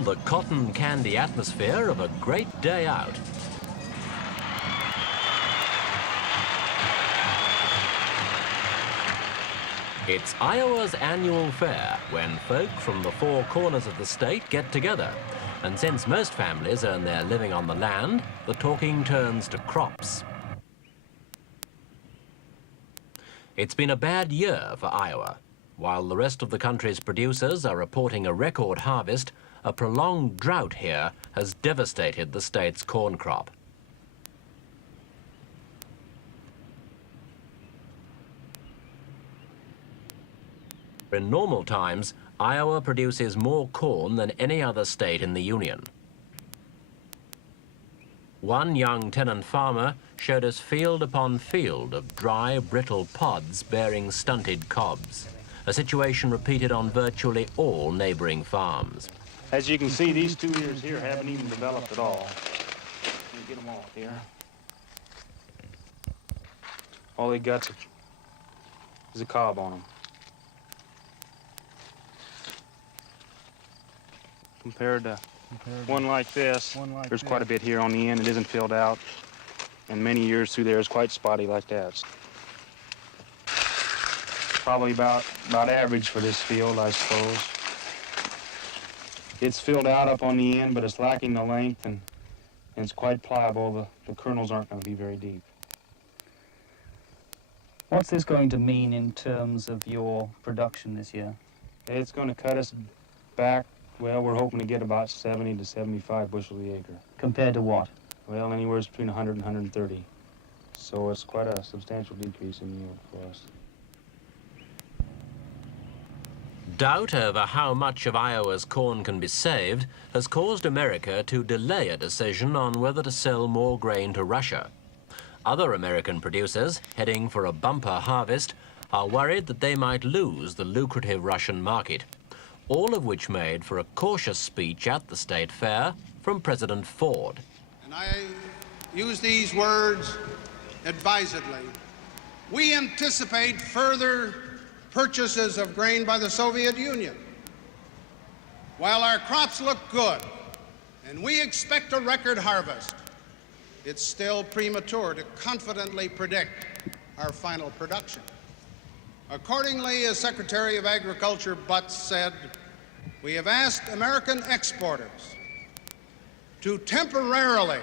the cotton candy atmosphere of a great day out. It's Iowa's annual fair, when folk from the four corners of the state get together. And since most families earn their living on the land, the talking turns to crops. It's been a bad year for Iowa. While the rest of the country's producers are reporting a record harvest, a prolonged drought here has devastated the state's corn crop. In normal times, Iowa produces more corn than any other state in the Union. One young tenant farmer showed us field upon field of dry, brittle pods bearing stunted cobs, a situation repeated on virtually all neighboring farms. As you can see, these 2 ears here haven't even developed at all. Let me get them off here. All they got is a cob on them. Compared to one like this, there's quite a bit here on the end. It isn't filled out. And many years through there is quite spotty like that. Probably about average for this field, I suppose. It's filled out up on the end, but it's lacking the length, and it's quite pliable. The kernels aren't going to be very deep. What's this going to mean in terms of your production this year? It's going to cut us back. Well, we're hoping to get about 70 to 75 bushels the acre. Compared to what? Well, anywhere between 100 and 130. So it's quite a substantial decrease in yield for us. Doubt over how much of Iowa's corn can be saved has caused America to delay a decision on whether to sell more grain to Russia. Other American producers, heading for a bumper harvest, are worried that they might lose the lucrative Russian market. All of which made for a cautious speech at the state fair from President Ford. And I use these words advisedly. We anticipate further purchases of grain by the Soviet Union. While our crops look good and we expect a record harvest, it's still premature to confidently predict our final production. Accordingly, as Secretary of Agriculture Butts said, we have asked American exporters to temporarily,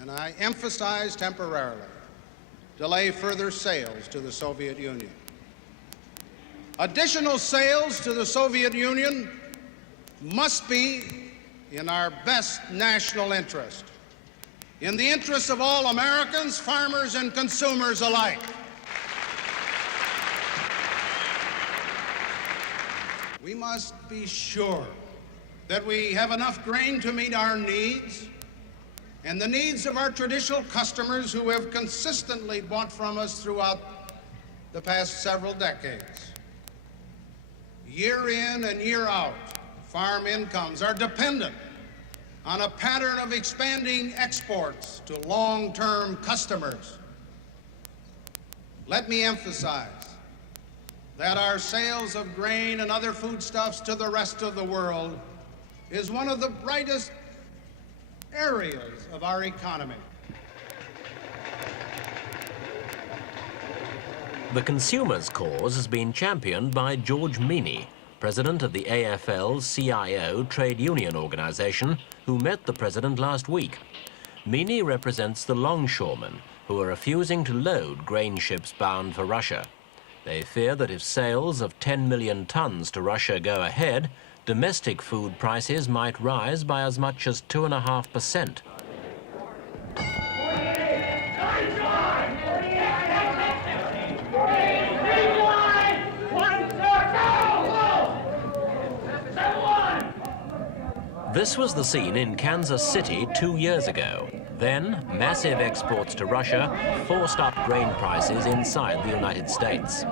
and I emphasize temporarily, delay further sales to the Soviet Union. Additional sales to the Soviet Union must be in our best national interest, in the interest of all Americans, farmers, and consumers alike. We must be sure that we have enough grain to meet our needs and the needs of our traditional customers who have consistently bought from us throughout the past several decades. Year in and year out, farm incomes are dependent on a pattern of expanding exports to long-term customers. Let me emphasize that our sales of grain and other foodstuffs to the rest of the world is one of the brightest areas of our economy. The consumer's cause has been championed by George Meany, president of the AFL-CIO trade union organization, who met the president last week. Meany represents the longshoremen, who are refusing to load grain ships bound for Russia. They fear that if sales of 10 million tons to Russia go ahead, domestic food prices might rise by as much as 2.5%. This was the scene in Kansas City 2 years ago. Then, massive exports to Russia forced up grain prices inside the United States.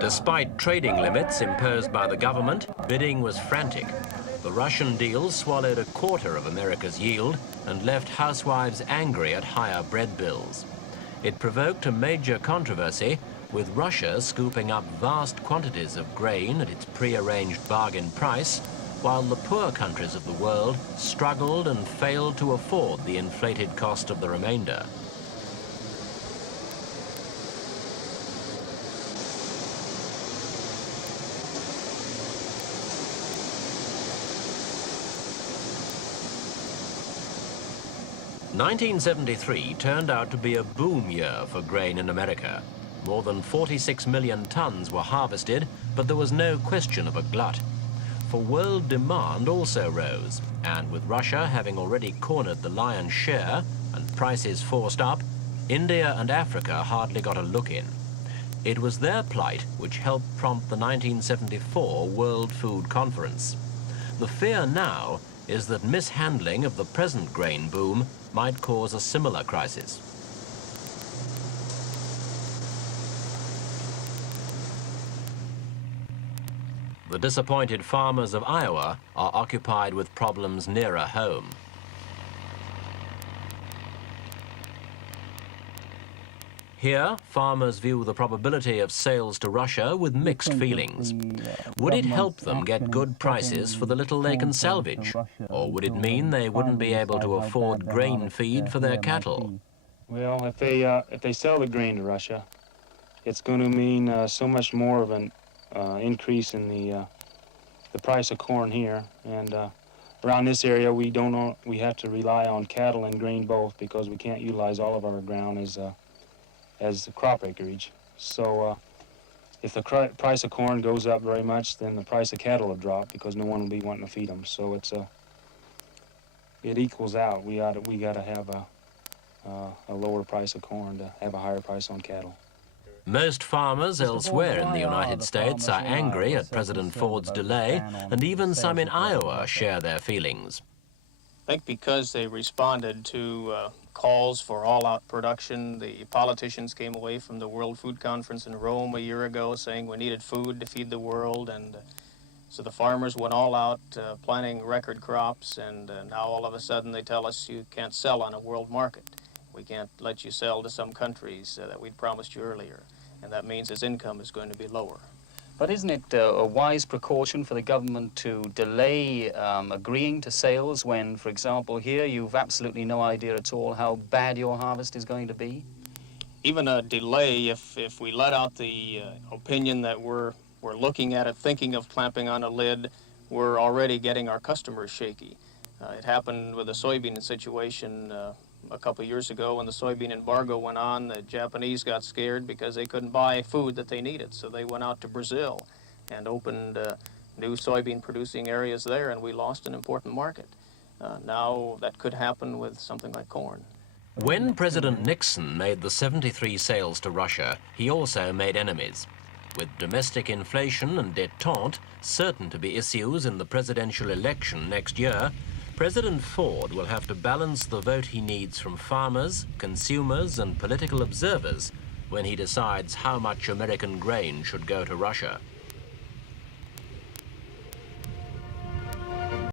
Despite trading limits imposed by the government, bidding was frantic. The Russian deal swallowed a quarter of America's yield and left housewives angry at higher bread bills. It provoked a major controversy, with Russia scooping up vast quantities of grain at its pre-arranged bargain price, while the poor countries of the world struggled and failed to afford the inflated cost of the remainder. "1973 turned out to be a boom year for grain in America. More than 46 million tons were harvested, but there was no question of a glut. For world demand also rose, and with Russia having already cornered the lion's share and prices forced up, India and Africa hardly got a look in. It was their plight which helped prompt the 1974 World Food Conference. The fear now is that mishandling of the present grain boom might cause a similar crisis. The disappointed farmers of Iowa are occupied with problems nearer home. Here, farmers view the probability of sales to Russia with mixed feelings. Would it help them get good prices for the little they can salvage? Or would it mean they wouldn't be able to afford grain feed for their cattle? Well, if they sell the grain to Russia, it's going to mean so much more of an increase in the price of corn here. And around this area, we have to rely on cattle and grain both, because we can't utilize all of our ground as crop acreage. So if the price of corn goes up very much, then the price of cattle will drop, because no one will be wanting to feed them. So it equals out. We got to have a lower price of corn to have a higher price on cattle. Most farmers elsewhere in the United States are angry at President Ford's delay, and even some in Iowa share their feelings. I think because they responded to calls for all-out production, the politicians came away from the World Food Conference in Rome a year ago saying we needed food to feed the world, and so the farmers went all out planting record crops, and now all of a sudden they tell us you can't sell on a world market. We can't let you sell to some countries that we'd promised you earlier, and that means his income is going to be lower. But isn't it a wise precaution for the government to delay agreeing to sales when, for example, here you've absolutely no idea at all how bad your harvest is going to be? Even a delay, if we let out the opinion that we're looking at it, thinking of clamping on a lid, we're already getting our customers shaky. It happened with the soybean situation a couple of years ago when the soybean embargo went on. The Japanese got scared because they couldn't buy food that they needed, so they went out to Brazil and opened new soybean producing areas there, and we lost an important market. Now that could happen with something like corn. When President Nixon made the 73 sales to Russia, he also made enemies. With domestic inflation and détente certain to be issues in the presidential election next year, President Ford will have to balance the vote he needs from farmers, consumers, and political observers when he decides how much American grain should go to Russia.